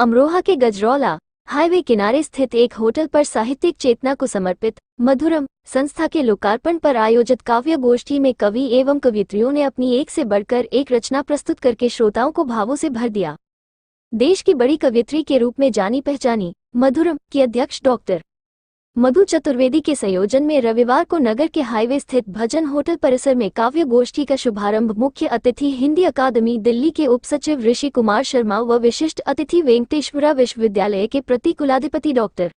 अमरोहा के गजरौला हाईवे किनारे स्थित एक होटल पर साहित्यिक चेतना को समर्पित मधुरम संस्था के लोकार्पण पर आयोजित काव्य गोष्ठी में कवि एवं कवियत्रियों ने अपनी एक से बढ़कर एक रचना प्रस्तुत करके श्रोताओं को भावों से भर दिया। देश की बड़ी कवियत्री के रूप में जानी पहचानी मधुरम की अध्यक्ष डॉक्टर मधु चतुर्वेदी के संयोजन में रविवार को नगर के हाईवे स्थित भजन होटल परिसर में काव्य गोष्ठी का शुभारंभ मुख्य अतिथि हिंदी अकादमी दिल्ली के उप सचिव ऋषि कुमार शर्मा व विशिष्ट अतिथि वेंकटेश्वरा विश्वविद्यालय के प्रतिकुलाधिपति डॉक्टर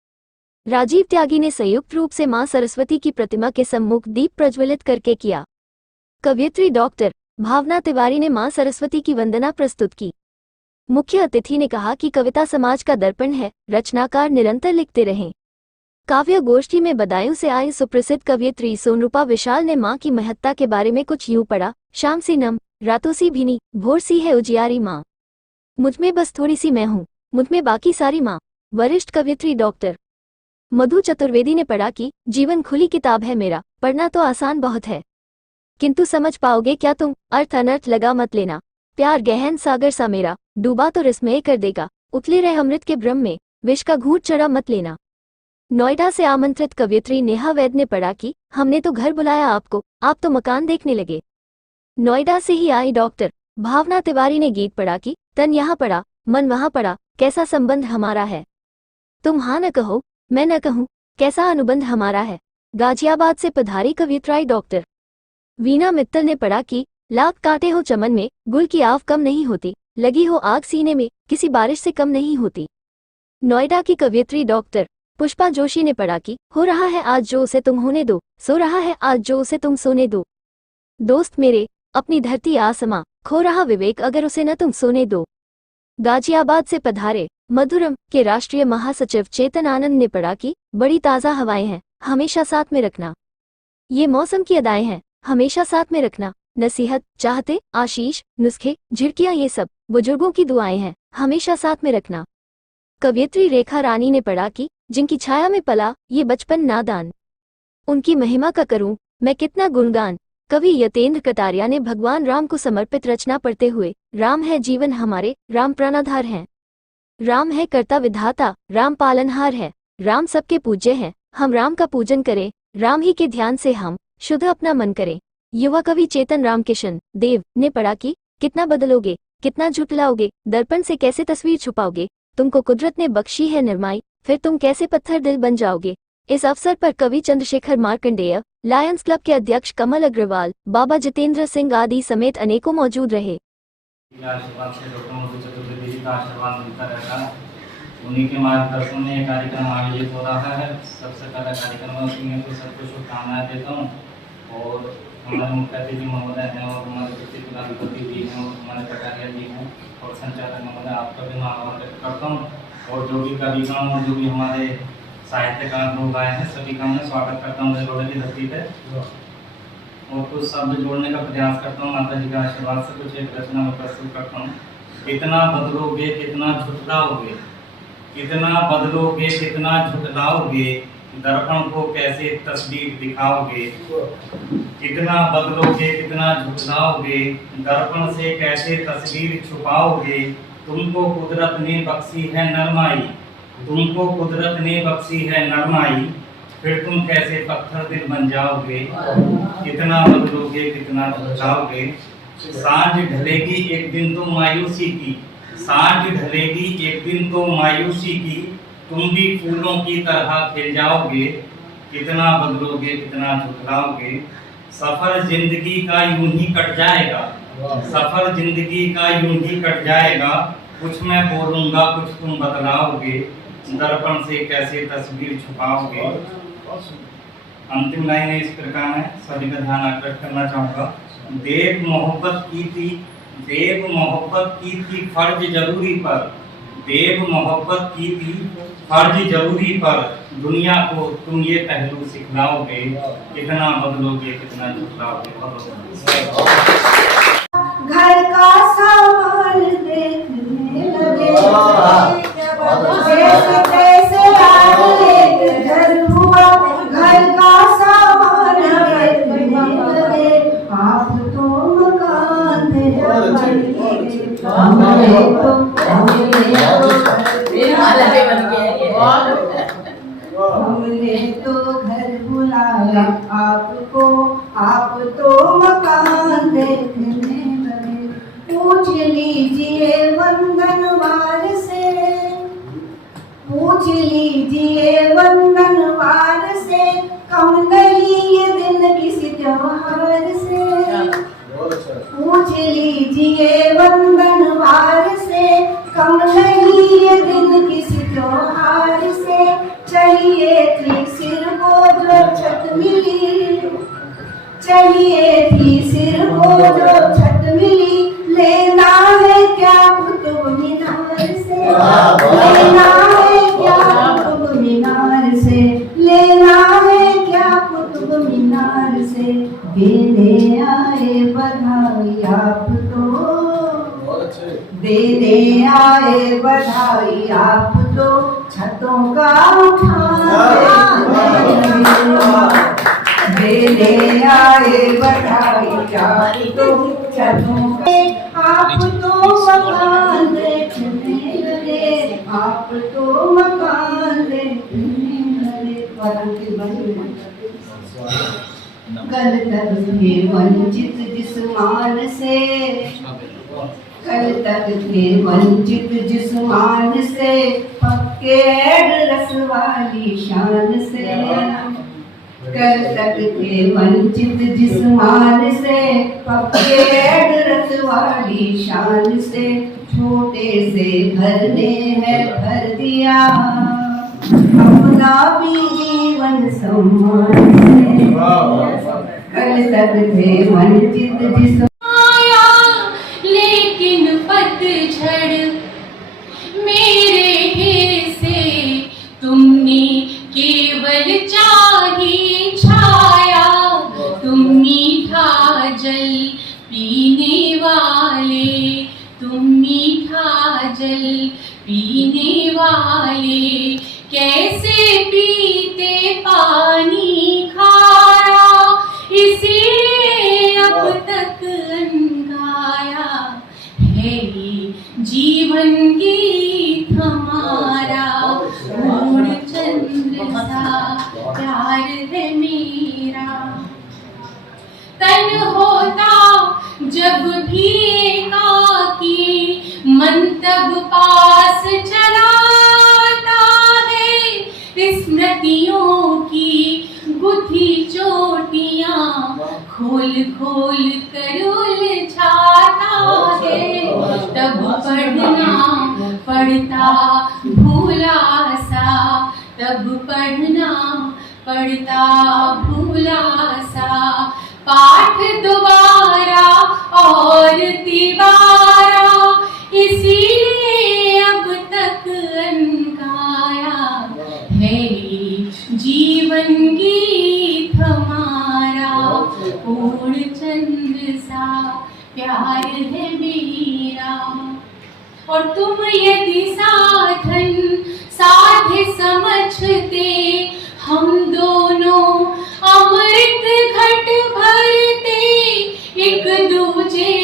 राजीव त्यागी ने संयुक्त रूप से मां सरस्वती की प्रतिमा के सम्मुख दीप प्रज्वलित करके किया। कवियत्री डॉक्टर भावना तिवारी ने मां सरस्वती की वंदना प्रस्तुत की। मुख्य अतिथि ने कहा कि कविता समाज का दर्पण है, रचनाकार निरंतर लिखते रहें। काव्य गोष्ठी में बदायूं से आई सुप्रसिद्ध कवियत्री सोनरूपा विशाल ने मां की महत्ता के बारे में कुछ यूं पढ़ा। शाम सी नम, रातों सी भीनी, भोर सी है उजियारी मां, मुझमें बस थोड़ी सी मैं हूँ, मुझमें बाकी सारी मां। वरिष्ठ कवियत्री डॉक्टर मधु चतुर्वेदी ने पढ़ा कि जीवन खुली किताब है मेरा, पढ़ना तो आसान बहुत है, किंतु समझ पाओगे क्या तुम, अर्थ अनर्थ लगा मत लेना। प्यार गहन सागर सा मेरा, डूबा तो विस्मय कर देगा, उतले रहे अमृत के ब्रह्म में, विष का घूंट चढ़ा मत लेना। नोएडा से आमंत्रित कवियत्री नेहा वैद ने पढ़ा कि हमने तो घर बुलाया आपको, आप तो मकान देखने लगे। नोएडा से ही आई डॉक्टर भावना तिवारी ने गीत पढ़ा कि तन यहाँ पड़ा, मन वहाँ पड़ा, कैसा संबंध हमारा है, तुम हाँ न कहो मैं न कहूँ, कैसा अनुबंध हमारा है। गाजियाबाद से पधारी कवियत्री डॉक्टर वीना मित्तल ने पढ़ा कि लाख कांटे हो चमन में, गुल की आव कम नहीं होती, लगी हो आग सीने में, किसी बारिश से कम नहीं होती। नोएडा की कवियत्री डॉक्टर पुष्पा जोशी ने पढ़ा कि हो रहा है आज जो उसे तुम होने दो, सो रहा है आज जो उसे तुम सोने दो। दोस्त मेरे अपनी धरती आसमां, खो रहा विवेक अगर उसे न तुम सोने दो। गाजियाबाद से पधारे मधुरम के राष्ट्रीय महासचिव चेतन आनंद ने पढ़ा कि बड़ी ताज़ा हवाएं हैं, हमेशा साथ में रखना। ये मौसम की अदाएं हैं, हमेशा साथ में रखना। नसीहत, चाहते, आशीष, नुस्खे, झिड़कियां ये सब बुजुर्गों की दुआएं हैं, हमेशा साथ में रखना। कवियत्री रेखा रानी ने पढ़ा कि जिनकी छाया में पला ये बचपन नादान, उनकी महिमा का करूं मैं कितना गुणगान। कवि यतेंद्र कटारिया ने भगवान राम को समर्पित रचना पढ़ते हुए राम है जीवन हमारे, राम प्राणाधार हैं, राम है कर्ता विधाता, राम पालनहार है, राम सबके पूज्य हैं, हम राम का पूजन करें, राम ही के ध्यान से हम शुद्ध अपना मन करें। युवा कवि चेतन रामकिशन देव ने पढ़ा कि कितना बदलोगे, कितना झुटलाओगे, दर्पण से कैसे तस्वीर छुपाओगे, तुमको कुदरत ने बख्शी है निर्माई, फिर तुम कैसे पत्थर दिल बन जाओगे। इस अवसर पर कवि चंद्रशेखर मार्कंडेय, लायंस क्लब के अध्यक्ष कमल अग्रवाल, बाबा जितेंद्र सिंह आदि समेत अनेकों मौजूद रहे। उन्हीं के मार्गदर्शन में कार्यक्रम आयोजित हो रहा है। सबसे पहले कार्यक्रम में तो सबको शुभकामनाएं देता हूँ और हमारे मुख्य अतिथि महोदय हैं और हमारे प्रतिकुलाधिपति जी हैं और हमारे कटारिया जी हैं और संचालक महोदय आपका भी मैं आभार व्यक्त करता हूँ और जो भी कविगण और जो भी हमारे साहित्यकार लोग आए हैं सभी का मैं स्वागत करता हूँ गजरौला की धरती पे और कुछ शब्द जोड़ने का प्रयास करता हूँ। माता जी का आशीर्वाद से कुछ एक रचना में प्रस्तुत करता हूँ। कितना बदलोगे कितना झुठलाओगे, कितना बदलोगे कितना झुठलाओगे, दर्पण को कैसे तस्वीर दिखाओगे। कितना बदलोगे कितना झुठलाओगे, दर्पण से कैसे तस्वीर छुपाओगे। तुमको कुदरत ने बख्शी है नरमाई, तुमको कुदरत ने बख्शी है नरमाई, फिर तुम कैसे पत्थर दिल बन जाओगे। कितना बदलोगे कितना झुठलाओगे, सांझ ढलेगी एक दिन तो मायूसी की, सांझ ढलेगी एक दिन तो मायूसी की, तुम भी फूलों की तरह खिल जाओगे। कितना बदलोगे कितना झुठलाओगे, सफर जिंदगी का यूं ही कट जाएगा, सफर जिंदगी का यूं ही कट जाएगा, कुछ मैं बोलूंगा कुछ तुम बतलाओगे, दर्पण से कैसे तस्वीर छुपाओगे। अंतिम लाइन इस प्रकार है, सभी का ध्यान आकर्षित करना चाहूँगा। देव मोहब्बत की थी, देव मोहब्बत की थी फर्ज जरूरी पर, देव मोहब्बत की थी फर्ज जरूरी पर, दुनिया को तुम ये पहलू सिखलाओगे। कितना बदलोगे कितना झुठलाओगे। घर का सामान देखने लगे, जैसे तैसे घर हुआ, घर का सामान देखने लगे, आप तो मकान में हमारे तो आप तो मकान देखने लगे। पूछ लीजिए वंदनवार से, पूछ लीजिए वंदनवार से, कम नहीं ये दिन किसी त्योहार से। पूछ लीजिए वंदनवार से, कम नहीं ये दिन किसी त्योहार से। चाहिए थी सिर को जो छत मिली, चाहिए थी सिर को जो छत मिली, लेना है क्या कुतुब मीनार से, लेना है क्या कुतुब मीनार से, लेना है क्या कुतुब मीनार से। देने आए बधाई आप तो, देने आए बधाई आप तो, छतों का उठाना देने आए बधाई आप तो, छतों का। आप तो मकान देखने लगे, आप तो मकान देखने लगे। कल तक थे वंचित जिस मान से, कल तक थे वंचित जिस मान से, पक्के एड्रेस वाली शान से। कल तक थे वंचित जिस मान से, पक्के एड्रेस वाली शान से। छोटे से घर ने है भर दिया अपना भी जीवन सम्मान से। कल तक थे वंचित जिस आया, लेकिन पतझड़ मेरे हिस्से तुमने केवल चाही छाया। तुम मीठा जल पीने वाले, तुम मीठा जल पीने वाले, कैसे पीते पानी खारा, इसीलिए अब तक अनगाया है ये जीवन गीत हमारा। पूर्ण चंद्र सा प्यार है मेरा। तन होता जब भी एकाकी, मन तब पास चलाता है। स्मृतियों की गुथी चोटियां खोल खोल कर उलझाता है। तब पढ़ना पढ़ता भूला सा, तब पढ़ना पढ़ता भूला सा। पाठ दोबारा और तिबारा, इसीलिए अब तक अनगाया है जीवन गीत हमारा। पूर्ण चंद्र सा प्यार है मेरा। और तुम यदि साधन साधे समझते, हम दोनों अमृत घट भरते। एक दूजे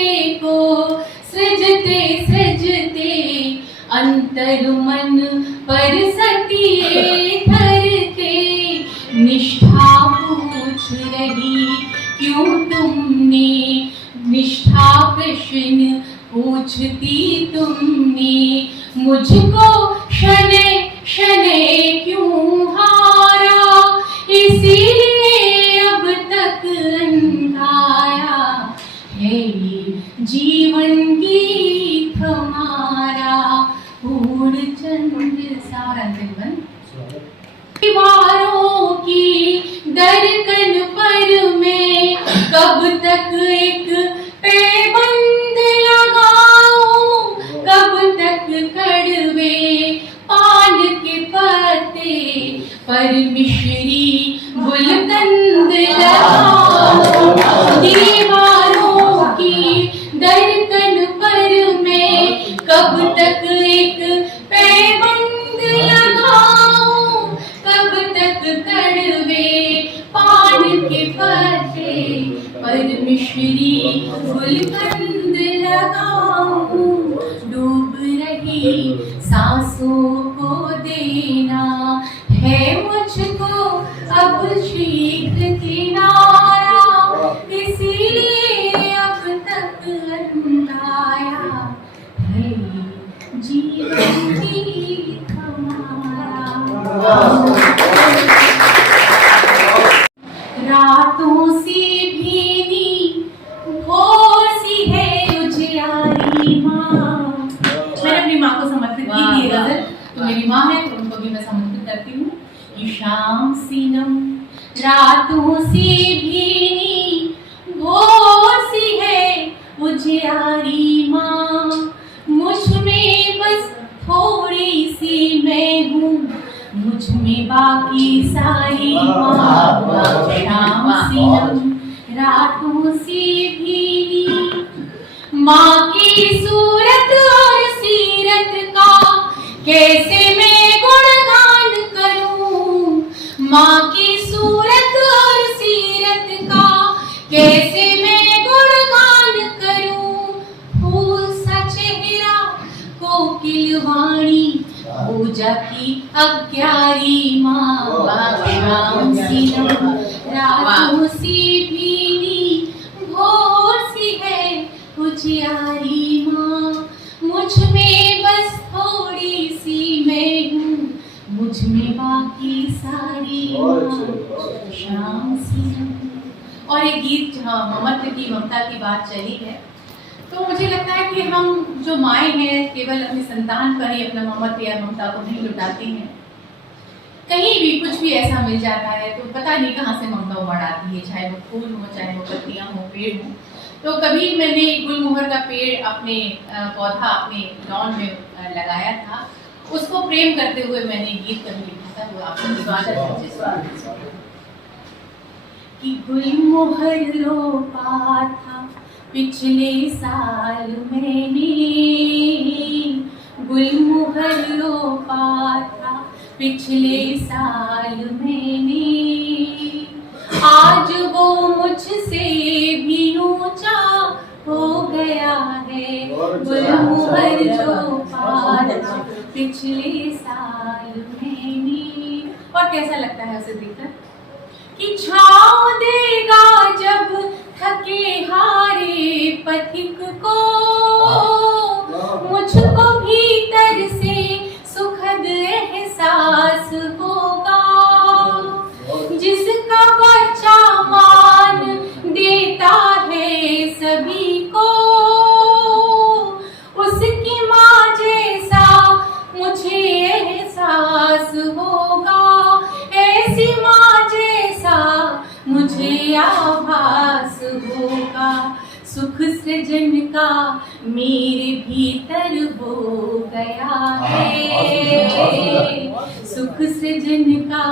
को सृजते सृजते, अंतर मन पर सतिए धरते। निष्ठा पूछ रही क्यों तुमने, निष्ठा प्रश्न पूछती तुमने। मुझको शनै शनै क्यों हारा, इसीलिए अब तक अनगाया है ये जीवन गीत हमारा। पूर्ण चंद्र सारा जीवन। दीवारों की दरकन पर मैं कब तक एक पैबंद लगाऊं, कब तक कड़वे पान के पत्ते पर मिश्री गुलकंद लगाऊं। दीवारों की दरकन पर मैं कब तक एक पैबंद लगाऊं, कब तक कड़वे पान के पत्ते पर मिश्री गुलकंद लगाऊं। डूब रही सांसों को देना है मुझको अब शीघ्र किनारा, रातों से भीनी भोर सी है उजियारी माँ। मैंने अपनी माँ को समर्पित की थी गजल, तो मेरी माँ है तो उनको भी मैं समर्पित करती हूँ। ये शाम सीनम रातों से भीनी भोर सी है उजियारी माँ, मुझ में बस थोड़ी सी मैं हूँ, मुझ में बाकी सारी माँ। शाम सीनम रातों से भीनी, माँ की सूरत और सीरत का कैसे मैं गुणगान करूं, माँ की सूरत और सीरत का कैसे मैं गुणगान करूं। फूल सा चेहरा कोकिल वाणी पूजा की अग्यारी माँ। शाम सीनम रातों से भीनी भोर सी है उजियारी माँ, मुझ में बस थोड़ी सी मैं हूँ, मुझ में बाकी सारी माँ। शाम सीनम। और एक गीत जहाँ ममत्व की ममता की बात चली है, तो मुझे लगता है कि हम जो माएँ हैं केवल अपनी संतान पर ही अपना ममत्व या ममता को नहीं लुटाती हैं। कहीं भी कुछ भी ऐसा मिल जाता है तो पता नहीं कहाँ से ममता उमड़ आती है, चाहे वो फूल हो, चाहे वो पत्तियाँ हो, पेड़ हो। तो कभी मैंने गुलमोहर का पेड़ अपने पौधा अपने लॉन में लगाया था, उसको प्रेम करते हुए मैंने गीत कभी लिखा था, वो आपको कि गुलमोहर रोपा था पिछले साल मैंने, गुलमोहर रोपा था पिछले साल मैंने, आज वो मुझसे भी ऊंचा हो गया है। गुलमोहर रोपा था पिछले साल मैंने। और कैसा लगता है उसे देखकर कि छाँव देगा जब थके हारे पथिक को, मुझको भीतर से सुखद एहसास होगा। जिसका बच्चा मान देता है सभी को, उसकी माँ जैसा मुझे एहसास होगा। ऐसी माँ जैसा मुझे आभास होगा। सुख सृजन का मेरे भीतर हो गया है, सुख सृजन का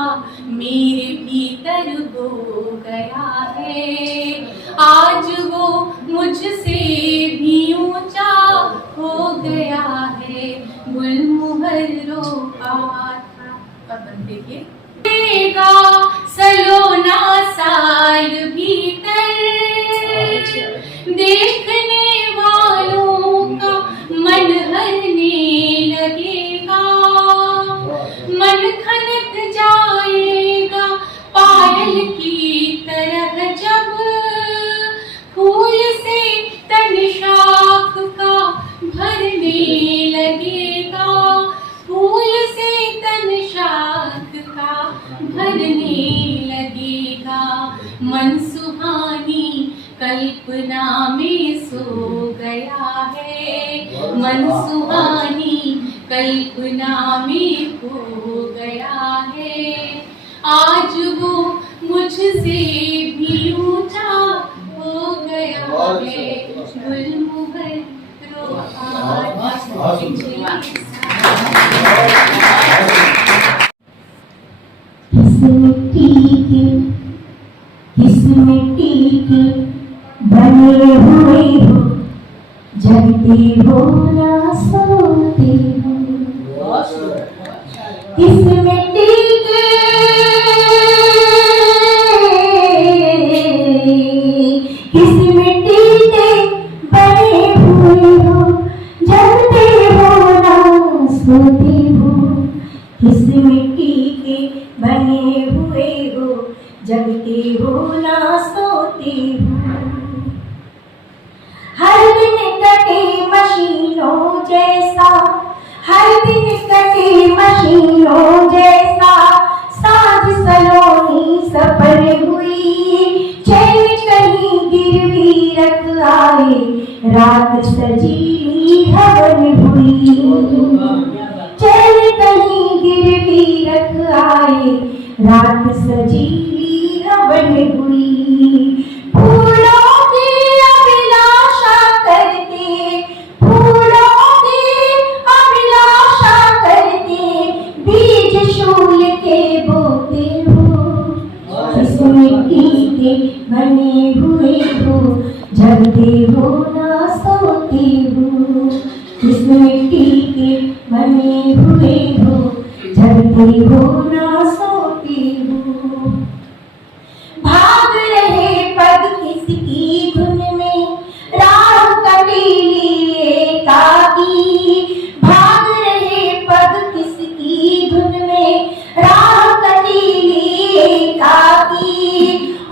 मेरे भीतर हो गया है। आज वो मुझसे भी ऊंचा हो गया है। गुलमोहर रोपा था। और देखिए सलोना साल भीतर देखने वालों का मन हरने लगेगा। मन खनक जाएगा पायल की तरह जब फूल से तन शाख का भरने लगेगा। फूल से तन शाख का भरने लगेगा। मन सुहानी कल्पना में सो गया है। मन सुहानी कल्पना में खो गया है। आज वो मुझसे भी ऊंचा हो गया है। गुलमोहर रोपा किस मिट्टी के बने हुए हो, जगते हो या सोते हो। किस मिट्टी के बने हुए हो, जगते हो या सोते हो। किस मिट्टी के बने हुए हो, जगते हो ना सोते हो। हर दिन कटे मशीनों जैसा, हर दिन कटे मशीनों जैसा रात सजी हवन हुई, चल कहीं गिरवी रख आए, रात सजी हवन हुई। फूलों की अभिलाषा करके, फूलों की अभिलाषा करके, बीज शूल के बोते हो, इस मिट्टी के बने हुए हो, जगते हो ना सोते हो, इस मिट्टी के बने हुए हो, जगते हो ना सोते हो। भाग रहे पग किसकी धुन में, राह कटीली एकाकी, भाग रहे पग किसकी धुन में, राह कटीली एकाकी।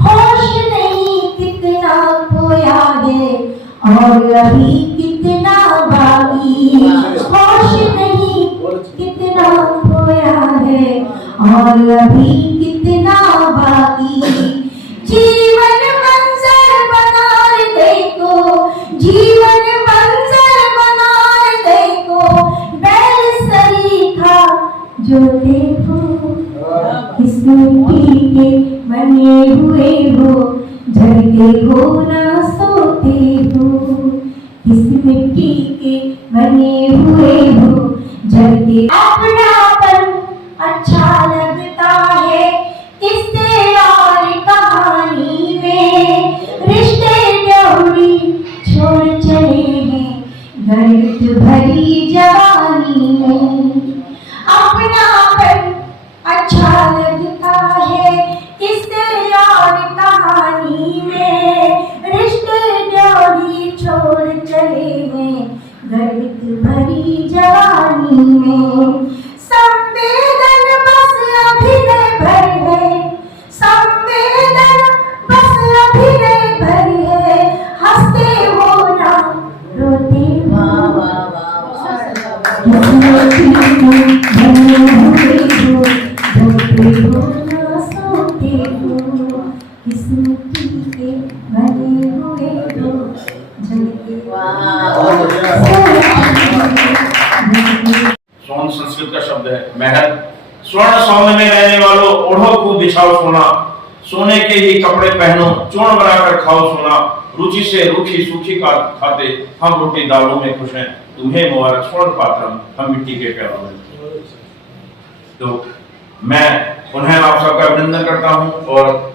होश नहीं कितना खोया है और अभी कितना बाकी, होश नहीं कितना खोया है और अभी कितना बाकी। जीवन मंजर बना देखो, जीवन मंजर बना देखो, बैल सरीखा जो देखो, किस मिट्टी के बने हुए हो, जगते हो ना सोते हो, किस मिट्टी के बने हुए हो, जगते। अपनापन अच्छा लगता है किससे और कहानी में, रिश्ते ड्योढ़ी छोड़ चले हैं गर्द भरी जवानी में। अपनापन अच्छा लगता है किससे और कहानी में, रिश्ते ड्योढ़ी छोड़ चले हैं गर्द भरी जवानी में। संवेदन बस अभिनय भर है, संवेदन बस अभिनय भर है, हंसते हो ना रोते हो, बने हुए हो, रोते हो ना सोते हो, किस मिट्टी के बने हुए हो, जगते स्वर्ण संस्कृत का शब्द है महल। स्वर्ण सौम्य में रहने वालों, ओढ़ो खूब बिछाओ सोना, सोने के ही कपड़े पहनो, चूर्ण बनाकर खाओ सोना, रुचि से रूखी सूखी का खाते, हम रोटी दालों में खुश हैं, तुम्हें मुबारक स्वर्ण पात्रम, हम मिट्टी के पैरों में। तो मैं पुनः आप सबका अभिनंदन करता हूं और